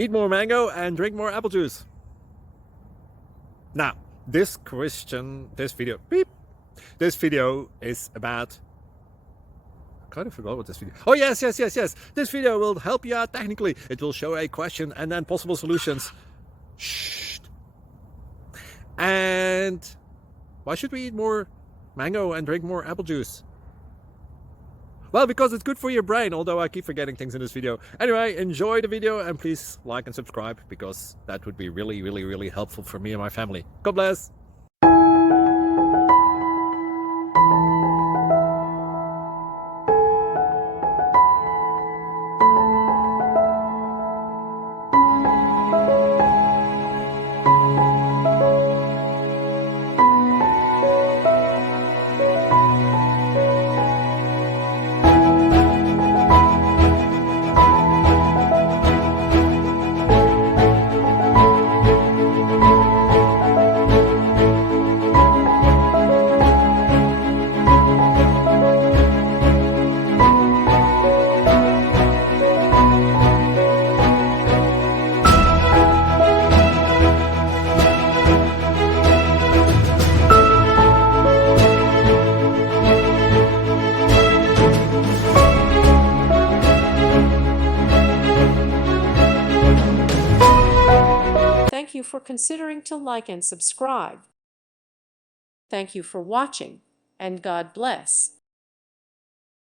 Eat more mango and drink more apple juice. Now, this video is about... I kind of forgot what this video... Oh, yes. This video will help you out technically. It will show a question and then possible solutions. Shh. And why should we eat more mango and drink more apple juice? Well, because it's good for your brain, although I keep forgetting things in this video. Anyway, enjoy the video and please like and subscribe, because that would be really helpful for me and my family. God bless! Thank you for considering to like and subscribe. Thank you for watching, and God bless.